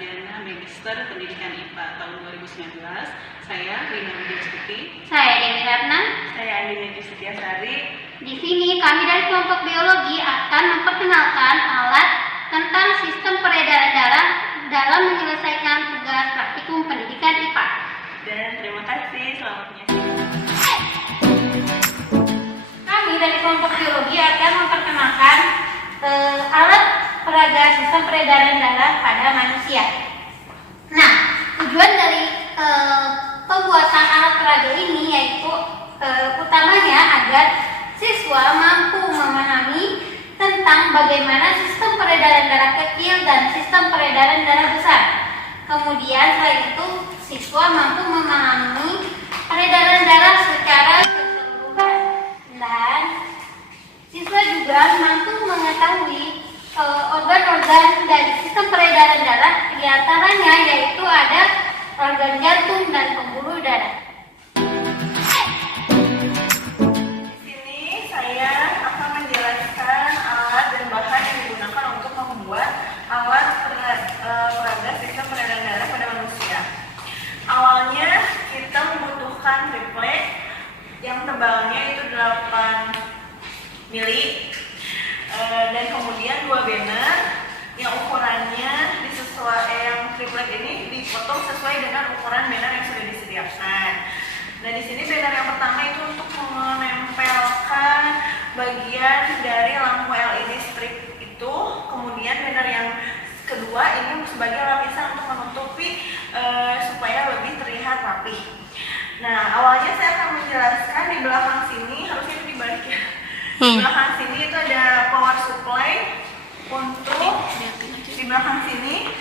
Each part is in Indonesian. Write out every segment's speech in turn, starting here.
Sarjana Magister Pendidikan IPA tahun 2019. Saya Rina Widiastuti. Saya Dewi Ratna. Saya Andini Setiasari. Di sini kami dari kelompok biologi akan memperkenalkan alat tentang sistem peredaran darah dalam menyelesaikan tugas praktikum pendidikan IPA. Dan terima kasih, selamat menyaksikan. Kami dari kelompok biologi akan memperkenalkan alat peraga sistem peredaran darah pada manusia. Nah, tujuan dari pembuatan alat peraga ini yaitu utamanya agar siswa mampu memahami tentang bagaimana sistem peredaran darah kecil dan sistem peredaran darah besar. Kemudian selain itu siswa mampu memahami peredaran darah secara keseluruhan dan siswa juga mampu mengetahui organ-organ dari sistem peredaran darah, diantaranya yaitu ada organ jantung dan pembuluh darah. Di sini saya akan menjelaskan alat dan bahan yang digunakan untuk membuat alat peraga sistem peredaran darah pada manusia. Awalnya kita membutuhkan triplek yang tebalnya itu 8 mili. Dan kemudian 2 banner yang ukurannya yang triplek ini dipotong sesuai dengan ukuran banner yang sudah disediakan. Nah, di sini banner yang pertama itu untuk menempelkan bagian dari lampu LED strip itu, kemudian banner yang kedua ini sebagai lapisan untuk menutupi supaya lebih terlihat rapi. Nah, awalnya saya akan menjelaskan di belakang sini, harusnya itu dibalik ya. Di belakang sini itu ada power supply untuk di belakang sini.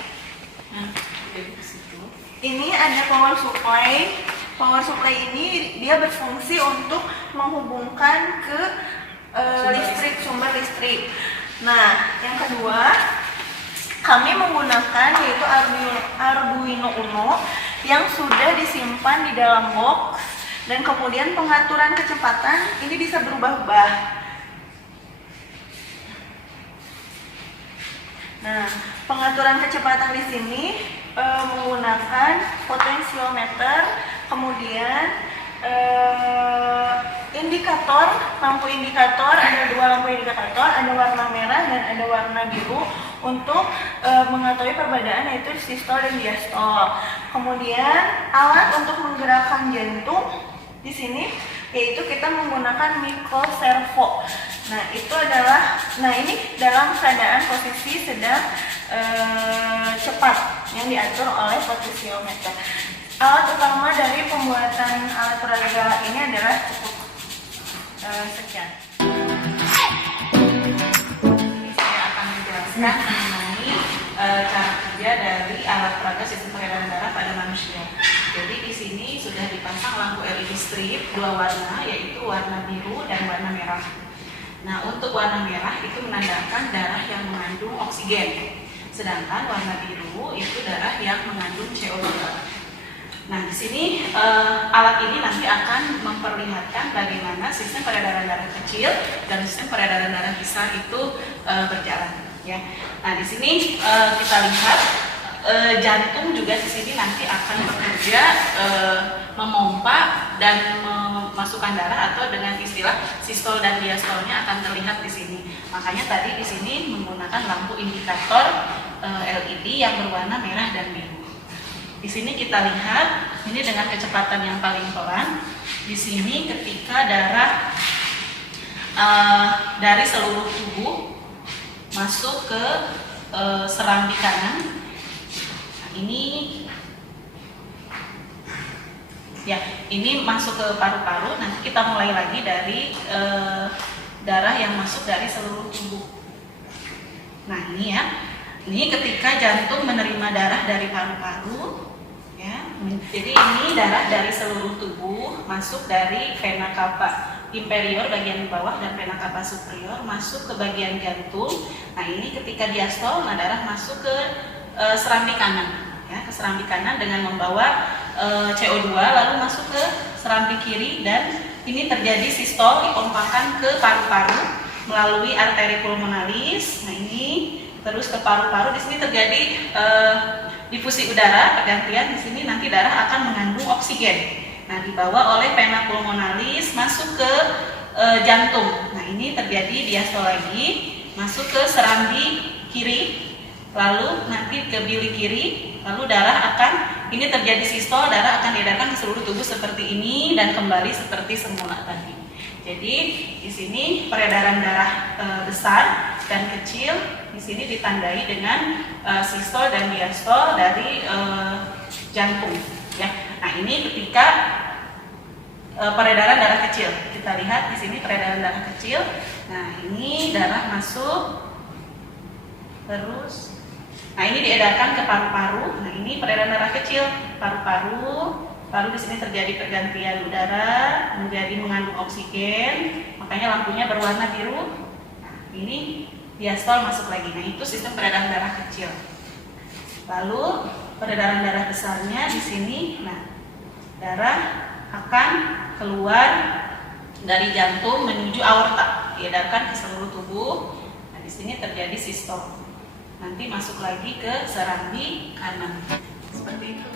Ini ada power supply. Power supply ini dia berfungsi untuk menghubungkan ke sumber listrik. Nah, yang kedua kami menggunakan yaitu Arduino Uno yang sudah disimpan di dalam box, dan kemudian pengaturan kecepatan ini bisa berubah-ubah. Nah, pengaturan kecepatan di sini menggunakan potensiometer, kemudian indikator, lampu indikator, ada 2 lampu indikator, ada warna merah dan ada warna biru untuk mengetahui perbedaan yaitu sistol dan diastol. Kemudian alat untuk menggerakkan jantung di sini yaitu kita menggunakan mikro servo. Nah, itu adalah, ini dalam keadaan posisi sedang cepat yang diatur oleh potensiometer. Alat utama dari pembuatan alat peraga ini adalah cukup sekian. Saya akan menjelaskan mengenai cara kerja dari alat peraga sistem peredaran darah pada manusia. Jadi di sini sudah dipasang lampu LED strip 2 warna, yaitu warna biru dan warna merah. Nah, untuk warna merah itu menandakan darah yang mengandung oksigen, sedangkan warna biru itu darah yang mengandung CO2. Nah, di sini alat ini nanti akan memperlihatkan bagaimana sistem peredaran darah kecil dan sistem peredaran darah besar itu berjalan. Ya. Nah, di sini kita lihat jantung juga di sini nanti akan bekerja memompa dan memasukkan darah, atau dengan istilah sistol dan diastolnya akan terlihat di sini. Makanya tadi di sini menggunakan lampu indikator LED yang berwarna merah dan biru. Di sini kita lihat ini dengan kecepatan yang paling pelan. Di sini ketika darah dari seluruh tubuh masuk ke serambi kanan. Ini ya, ini masuk ke paru-paru. Nanti kita mulai lagi dari darah yang masuk dari seluruh tubuh. Nah, ini ya, ini ketika jantung menerima darah dari paru-paru, ya. Jadi ini darah dari seluruh tubuh masuk dari vena cava inferior bagian bawah dan vena cava superior masuk ke bagian jantung. Nah, ini ketika diastol, nah darah masuk ke serambi kanan. Ya, ke serambi kanan dengan membawa CO2 lalu masuk ke serambi kiri, dan ini terjadi sistol, dipompakan ke paru-paru melalui arteri pulmonalis. Nah, ini terus ke paru-paru. Di sini terjadi difusi udara pergantian di sini nanti darah akan mengandung oksigen. Nah, dibawa oleh vena pulmonalis masuk ke jantung. Nah, ini terjadi diastol lagi, masuk ke serambi kiri, lalu nanti ke bilik kiri, lalu darah akan ini terjadi sistol, darah akan diedarkan ke seluruh tubuh seperti ini dan kembali seperti semula tadi. Jadi di sini peredaran darah besar dan kecil di sini ditandai dengan sistol dan diastol dari jantung. Ya, nah ini ketika peredaran darah kecil. Kita lihat di sini peredaran darah kecil. Nah, ini darah masuk terus. Nah, ini diedarkan ke paru-paru. Nah, ini peredaran darah kecil, paru-paru. Lalu di sini terjadi pergantian udara menjadi mengandung oksigen. Makanya lampunya berwarna biru. Nah, ini diastol masuk lagi. Nah, itu sistem peredaran darah kecil. Lalu peredaran darah besarnya di sini. Nah, darah akan keluar dari jantung menuju aorta, diedarkan ke seluruh tubuh. Nah, di sini terjadi sistol. Nanti masuk lagi ke serambi kanan. Seperti itu.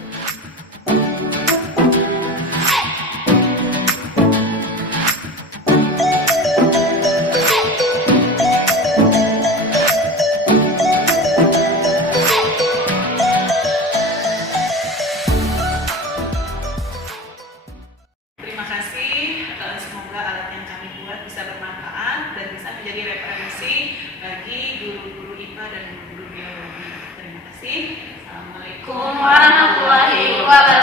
Terima kasih, semoga alat yang kami buat bisa bermanfaat dan bisa menjadi referensi bagi guru-guru IPA dan guru biologi. Terima kasih. Assalamualaikum Warahmatullahi wabarakatuh.